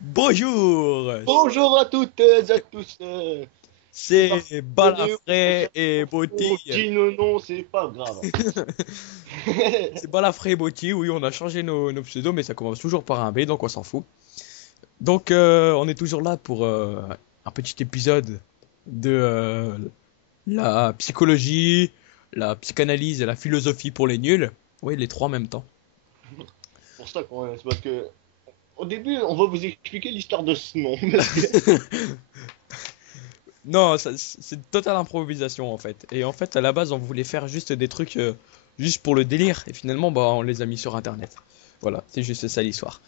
Bonjour, Bonjour à toutes et à tous. C'est parti. c'est Bienvenue au Balafré et on Botti. dit non, c'est pas grave. C'est Balafré et Botti, oui, on a changé nos pseudos, mais ça commence toujours par un B, donc on s'en fout. Donc, on est toujours là pour un petit épisode de la psychologie, la psychanalyse et la philosophie pour les nuls. Oui, les trois en même temps. Pour ça qu'on c'est parce que au début, on va vous expliquer l'histoire de ce nom. Non, c'est une totale improvisation en fait. Et en fait, à la base, on voulait faire juste des trucs juste pour le délire. Et finalement, bah, on les a mis sur Internet. Voilà, c'est juste ça l'histoire.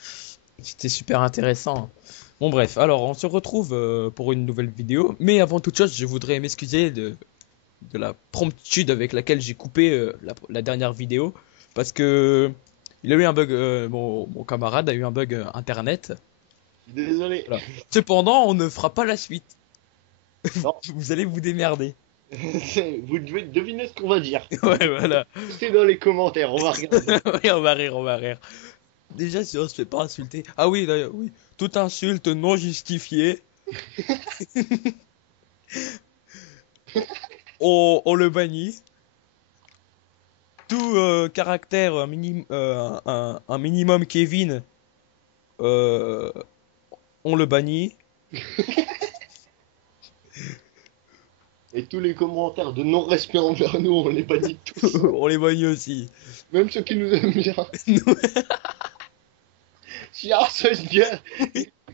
C'était super intéressant. Bon, bref, alors on se retrouve pour une nouvelle vidéo. Mais avant toute chose, je voudrais m'excuser de la promptitude avec laquelle j'ai coupé la dernière vidéo. Parce que il a eu un bug, mon camarade a eu un bug Internet. Désolé. Voilà. Cependant, on ne fera pas la suite. Non, Vous allez vous démerder. vous devez deviner ce qu'on va dire. Ouais, voilà. C'est dans les commentaires, on va regarder. Oui, on va rire, on va rire. Déjà, si on se fait pas insulter. Ah oui, d'ailleurs, oui. Toute insulte non justifiée, on le bannit. Tout caractère un minimum Kevin, euh, on le bannit. Et tous les commentaires de non-respect envers nous, on les bannit tous. On les bannit aussi. Même ceux qui nous aiment bien. Si y a ce gars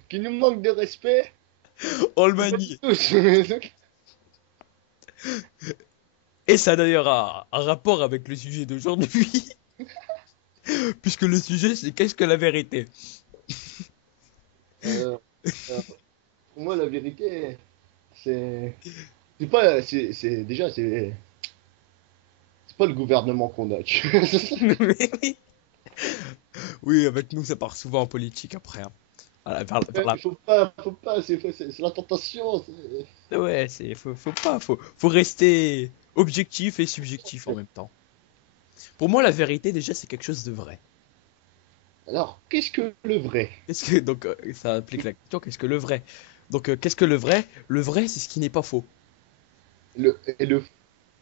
qui nous manque de respect, On le on les bannit bannit. tous. Et ça a d'ailleurs un rapport avec le sujet d'aujourd'hui. Puisque le sujet, c'est qu'est-ce que la vérité? Euh, euh, pour moi, la vérité, c'est. C'est pas. C'est pas le gouvernement qu'on a. Mais oui. Oui, avec nous, ça part souvent en politique après, hein. Voilà, Faut pas, c'est la tentation. Ouais, faut pas, faut rester objectif et subjectif en même temps. Pour moi, la vérité, déjà, c'est quelque chose de vrai. Alors, qu'est-ce que le vrai? Qu'est-ce que, donc, ça implique la question, qu'est-ce que le vrai? Donc, qu'est-ce que le vrai? Le vrai, c'est ce qui n'est pas faux. Et le Et le,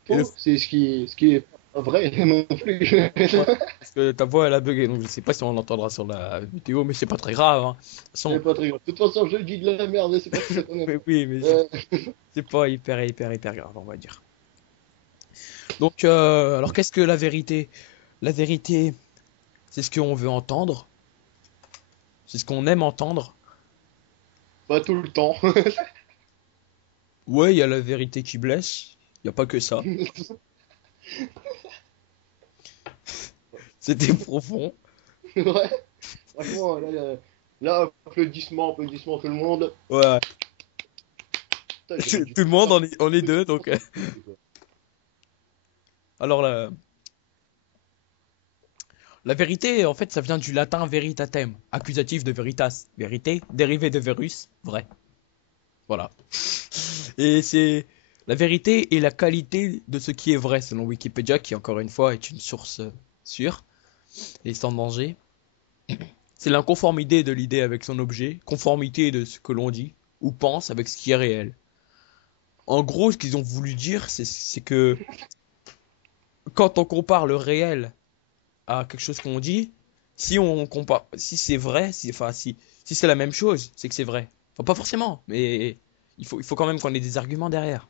faux, c'est ce qui est pas vrai non plus. ouais, parce que ta voix, elle a bugué, donc je sais pas si on l'entendra sur la vidéo, mais c'est pas très grave, hein. De toute façon, C'est pas très grave. De toute façon, je dis de la merde, c'est pas ça qu'on aime. mais oui, mais Euh, c'est pas hyper grave, on va dire. Donc, alors, qu'est-ce que la vérité? La vérité, c'est ce qu'on veut entendre, c'est ce qu'on aime entendre. pas tout le temps. Ouais, il y a la vérité qui blesse. Il y a pas que ça. C'était profond. Ouais. Franchement, là, applaudissements, tout le monde. Ouais. Putain, j'aurais Tout dû le monde, on est deux, donc. Alors, la vérité, en fait, ça vient du latin veritatem, accusatif de veritas, vérité, dérivé de verus, vrai. Voilà. Et c'est la vérité et la qualité de ce qui est vrai, selon Wikipédia, qui encore une fois est une source sûre et sans danger. C'est l'inconformité de l'idée avec son objet, conformité de ce que l'on dit ou pense avec ce qui est réel. En gros, ce qu'ils ont voulu dire, c'est que quand on compare le réel à quelque chose qu'on dit, si on compare, si c'est vrai, si c'est la même chose, c'est que c'est vrai. Enfin, pas forcément, mais il faut quand même qu'on ait des arguments derrière.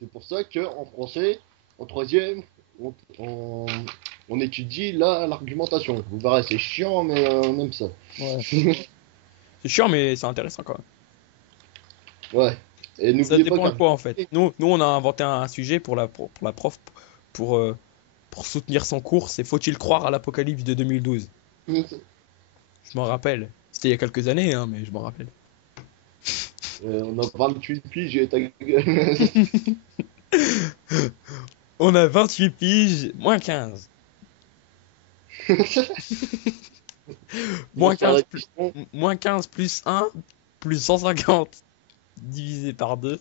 C'est pour ça qu'en français, en troisième, on, on étudie l'argumentation. Vous verrez, c'est chiant, mais on aime ça. Ouais. C'est chiant, mais c'est intéressant quand même. Ouais. Et Ça n'oubliez pas dépend de quoi en fait. qu'argumenter, Nous, on a inventé un sujet pour la prof, pour, euh, pour soutenir son cours, c'est faut-il croire à l'apocalypse de 2012? Je m'en rappelle. C'était il y a quelques années, hein, mais je m'en rappelle. on a 28 piges et ta gueule. On a 28 piges, moins 15. On va Moins faire 15 plus, l'addition. moins 15 plus un plus 150 divisé par 2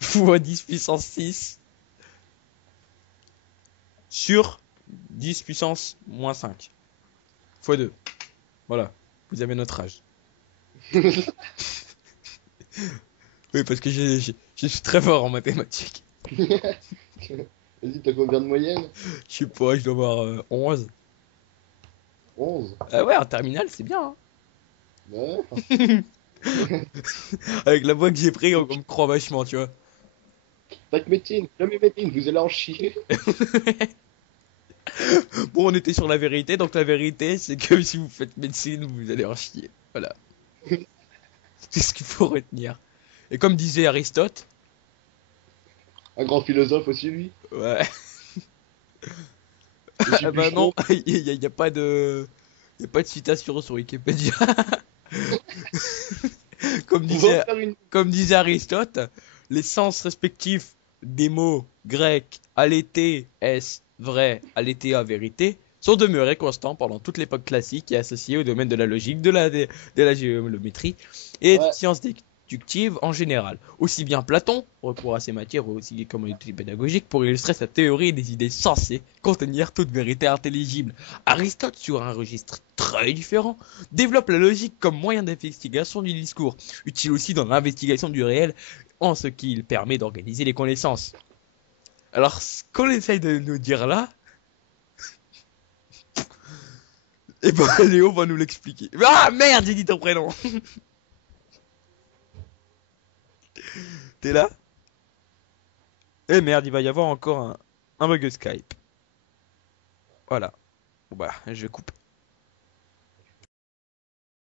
fois 10 puissance 6 sur 10 puissance moins 5 fois 2. Voilà. Vous avez notre âge. Oui, parce que je suis très fort en mathématiques. Vas-y, t'as combien de moyenne? Je sais pas, je dois avoir 11. 11. Ah ouais, en terminale, c'est bien, hein. Ouais. Avec la voix que j'ai pris, on me croit vachement, tu vois. Fac médecine, jamais médecine, vous allez en chier. Bon, on était sur la vérité, donc la vérité, c'est que si vous faites médecine, vous allez en chier. Voilà. C'est ce qu'il faut retenir. Et comme disait Aristote, Un grand philosophe aussi, lui. ouais, Je suis ah bah non, bûcheron. y a pas de, y a pas de citation sur Wikipédia. Comme On va en disait, faire une. comme disait Aristote, les sens respectifs des mots grecs aléthé, est, vrai, aléthéa, vérité, sont demeurés constants pendant toute l'époque classique et associés au domaine de la logique, de la géométrie et des Ouais, sciences déductives en général. Aussi bien Platon recourt à ces matières aussi comme outil pédagogique pour illustrer sa théorie des idées censées contenir toute vérité intelligible. Aristote, sur un registre très différent, développe la logique comme moyen d'investigation du discours, utile aussi dans l'investigation du réel en ce qu'il permet d'organiser les connaissances. Alors, ce qu'on essaye de nous dire là, eh ben Léo va nous l'expliquer. Ah merde, j'ai dit ton prénom. T'es là? Eh merde, il va y avoir encore un bug Skype. Voilà. Bon bah, je coupe.